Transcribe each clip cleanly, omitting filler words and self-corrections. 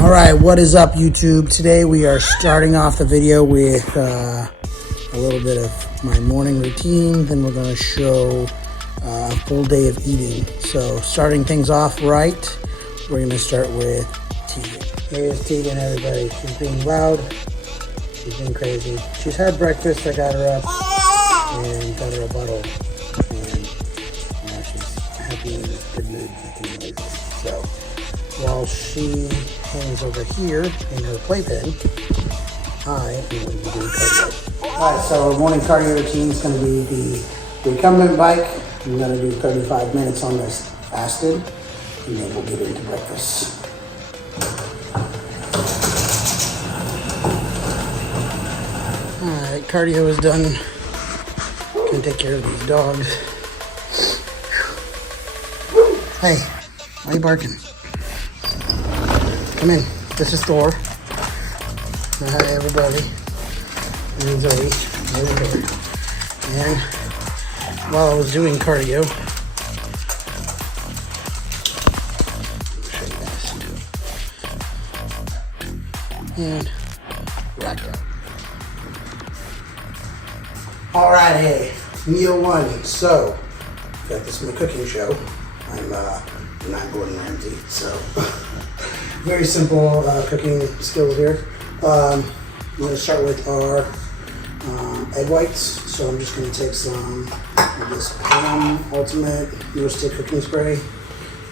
All right, what is up, YouTube? Today we are starting off the video with a little bit of my morning routine. Then we're going to show a full day of eating. So starting things off right, we're going to start with Tegan. Here's Tegan, everybody. She's being loud. She's being crazy. She's had breakfast. I got her up and got her a bottle. And now she's happy and in a good mood. So while she hangs over here in her playpen, I am going to be doing cardio. Alright, so our morning cardio routine is going to be the recumbent bike. I'm going to do 35 minutes on this fasted, and then we'll get into breakfast. Alright, cardio is done. Gonna take care of these dogs. Hey, why are you barking? Come in. This is Thor. Hi, everybody. And Zoe over here. And while I was doing cardio, I'll show you guys. And racked out. All right, hey, meal one. So, got this in the cooking show. I'm not Gordon Ramsay, so very simple cooking skills here. I'm going to start with our egg whites. So I'm just going to take some of this Palm Ultimate Stick cooking spray.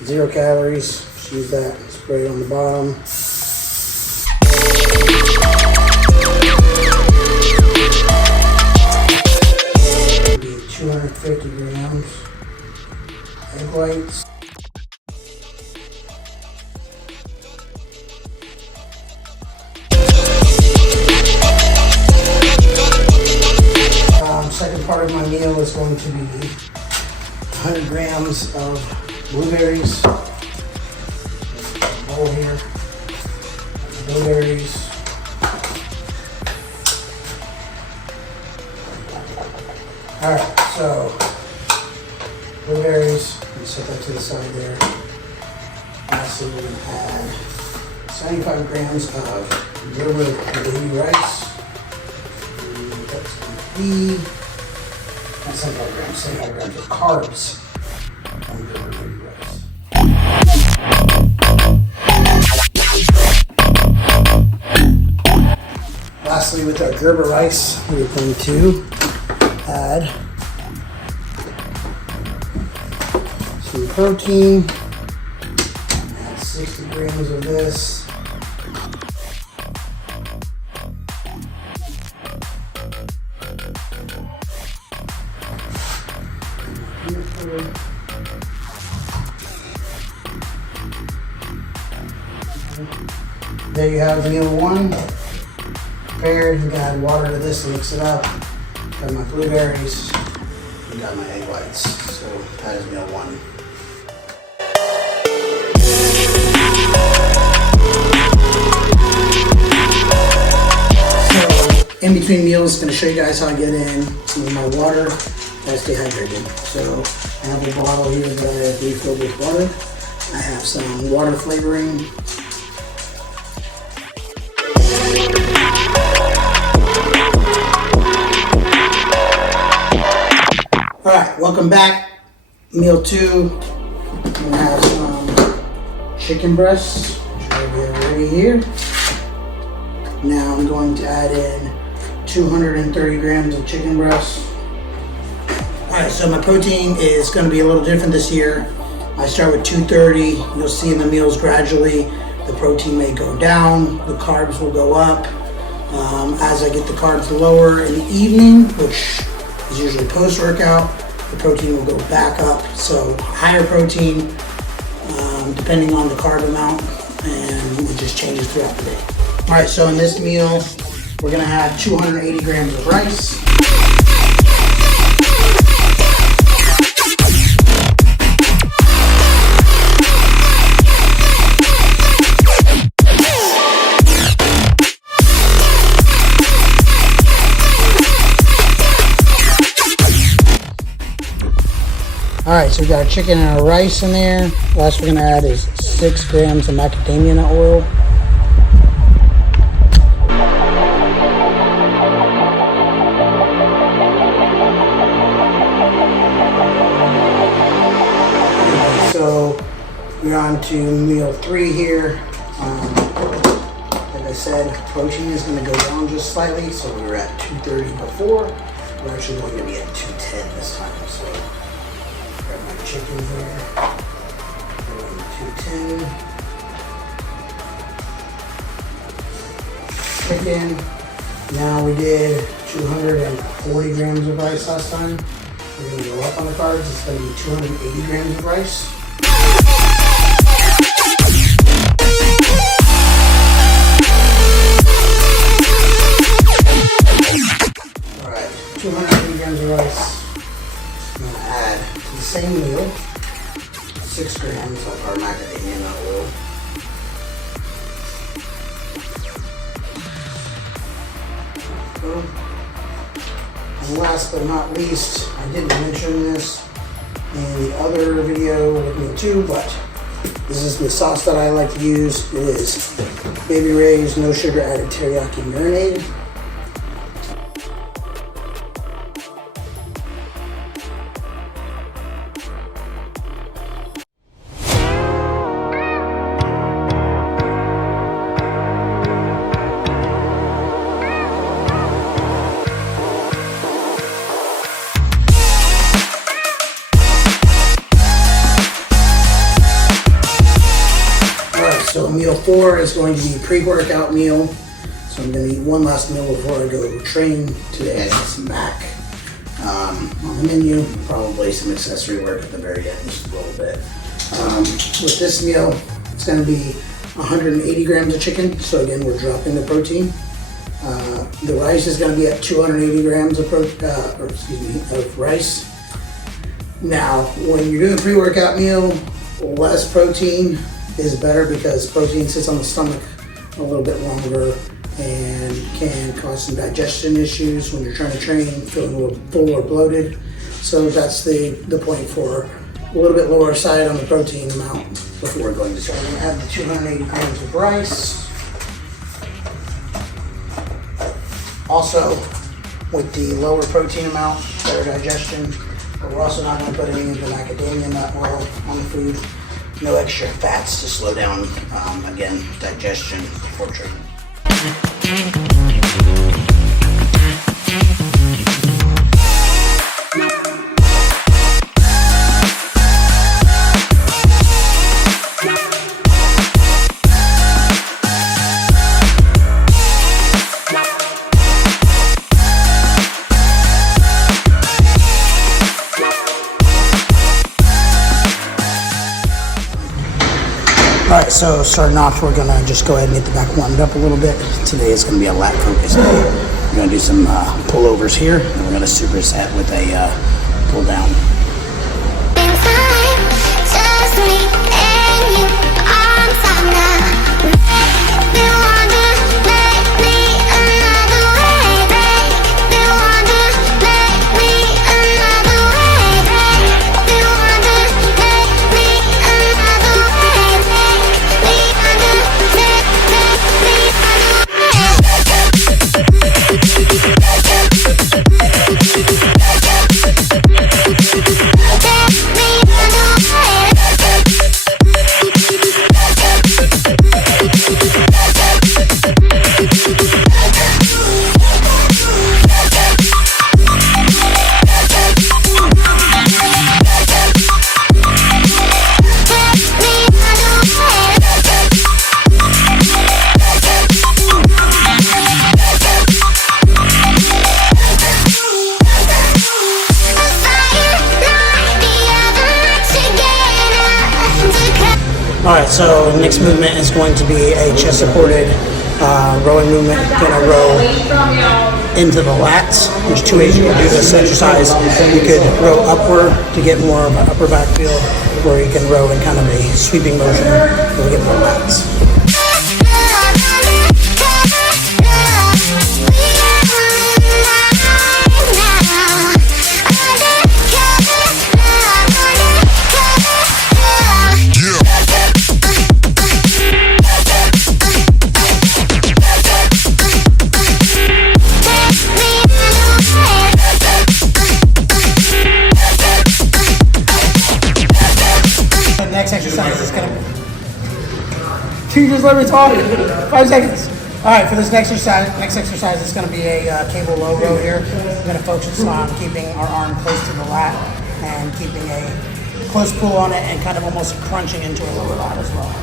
0 calories. Just use that spray on the bottom. 250 grams egg whites. Second part of my meal is going to be 100 grams of blueberries. Bowl here. Blueberries. Alright, so blueberries, let set that to the side there. Lastly, we're going to add 75 grams of Gerber baby rice. That's going to be 75 grams of carbs on Gerber baby rice. Lastly, with our Gerber rice, we're going to add some protein. Add 60 grams of this. There you have meal one prepared. You got water to this to mix it up. Got my blueberries, and got my egg whites. So that is meal one. So in between meals, I'm going to show you guys how I get in some of my water. I stay hydrated. So I have a bottle here that I have refilled with water. I have some water flavoring. Alright, welcome back. Meal two. I'm going to have some chicken breasts, which I have already here. Now I'm going to add in 230 grams of chicken breasts. Alright, so my protein is going to be a little different this year. I start with 230. You'll see in the meals gradually the protein may go down, the carbs will go up. As I get the carbs lower in the evening, which is usually post-workout, the protein will go back up. So higher protein, depending on the carb amount, and it just changes throughout the day. All right, so in this meal, we're gonna have 280 grams of rice. All right, so we got our chicken and our rice in there. Last we're gonna add is 6 grams of macadamia nut oil. We're on to meal 3 here. Like I said, protein is going to go down just slightly. So we were at 230 before. We're actually going to be at 210 this time. So grab my chicken here. Going to 210. Chicken. Now we did 240 grams of rice last time. We're going to go up on the carbs. It's going to be 280 grams of rice. Alright, 280 grams of rice. I'm going to add to the same meal 6 grams of our macadamia nut oil. And last but not least, I didn't mention this in the other video with meal 2, but this is the sauce that I like to use. It is Baby Ray's no sugar added teriyaki marinade. So meal 4 is going to be pre-workout meal. So I'm going to eat one last meal before I go train. Today I got some mac on the menu, probably some accessory work at the very end, just a little bit. With this meal, it's going to be 180 grams of chicken. So again, we're dropping the protein. The rice is going to be at 280 grams of rice. Now, when you're doing a pre-workout meal, less protein is better because protein sits on the stomach a little bit longer and can cause some digestion issues when you're trying to train, feeling a little full or bloated. So that's the point for a little bit lower side on the protein amount before going to start. I'm going to add the 280 grams of rice. Also, with the lower protein amount, better digestion, but we're also not going to put any of the macadamia nut oil on the food. No extra fats to slow down, again, digestion before training. Alright, so starting off, we're going to just go ahead and get the back warmed up a little bit. Today is going to be a lat focus day. We're going to do some pullovers here, and we're going to superset with a pull down. Alright, so next movement is going to be a chest supported rowing movement. Gonna row into the lats. There's 2 ways you can do this exercise. You could row upward to get more of an upper back feel, or you can row in kind of a sweeping motion to get more lats. Next exercise is going to You just let me talk. 5 seconds. All right, for this next exercise is going to be a cable low row here. We're going to focus on keeping our arm close to the lat and keeping a close pull on it and kind of almost crunching into a lower lat as well.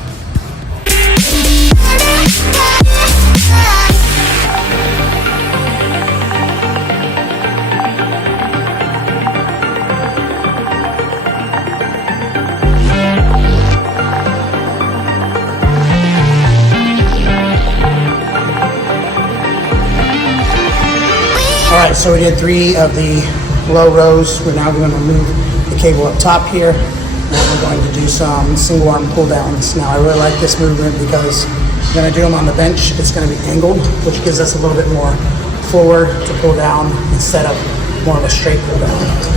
All right, so we did 3 of the low rows. We're now going to move the cable up top here. Now we're going to do some single arm pull downs. Now I really like this movement because we're going to do them on the bench. It's going to be angled, which gives us a little bit more forward to pull down instead of more of a straight pull down.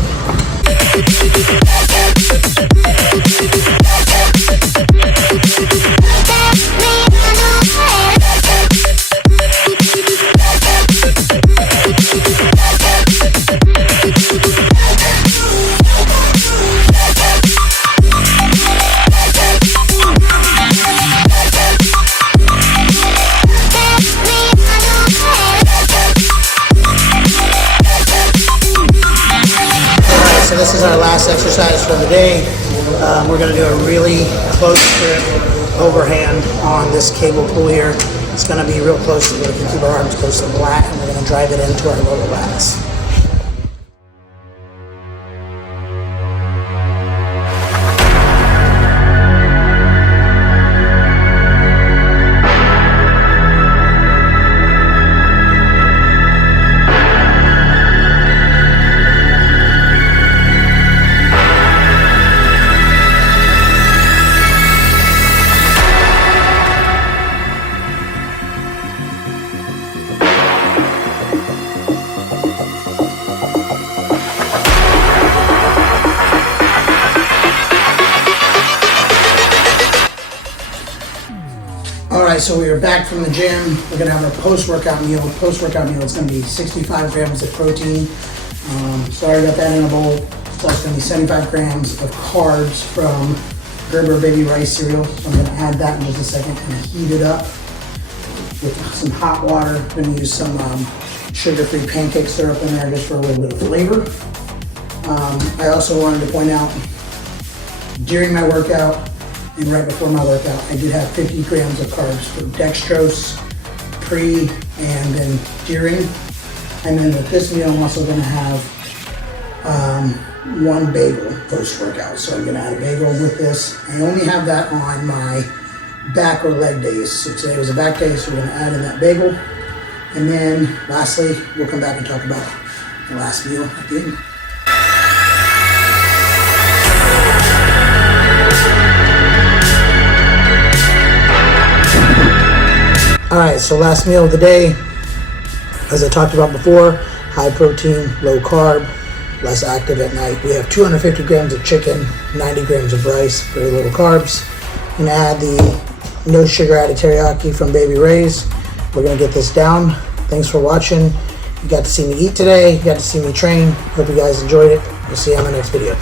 So this is our last exercise for the day. We're going to do a really close grip overhand on this cable pull here. It's going to be real close. We're going to keep our arms close to the lat, and we're going to drive it into our lower lats. Alright, so we are back from the gym. We're going to have our post-workout meal. Post-workout meal is going to be 65 grams of protein. Sorry about that in a bowl. So it's going to be 75 grams of carbs from Gerber baby rice cereal. So I'm going to add that in just a second and heat it up with some hot water. I'm going to use some sugar-free pancake syrup in there just for a little bit of flavor. I also wanted to point out, during my workout, and right before my workout, I did have 50 grams of carbs for dextrose, pre, and then during. And then with this meal, I'm also going to have 1 bagel post-workout. So I'm going to add a bagel with this. I only have that on my back or leg days. So today was a back day, so we're going to add in that bagel. And then lastly, we'll come back and talk about the last meal at the end. Alright, so last meal of the day, as I talked about before, high protein, low carb, less active at night. We have 250 grams of chicken, 90 grams of rice, very little carbs. I'm going to add the no sugar added teriyaki from Baby Ray's. We're going to get this down. Thanks for watching. You got to see me eat today. You got to see me train. Hope you guys enjoyed it. We'll see you on the next video.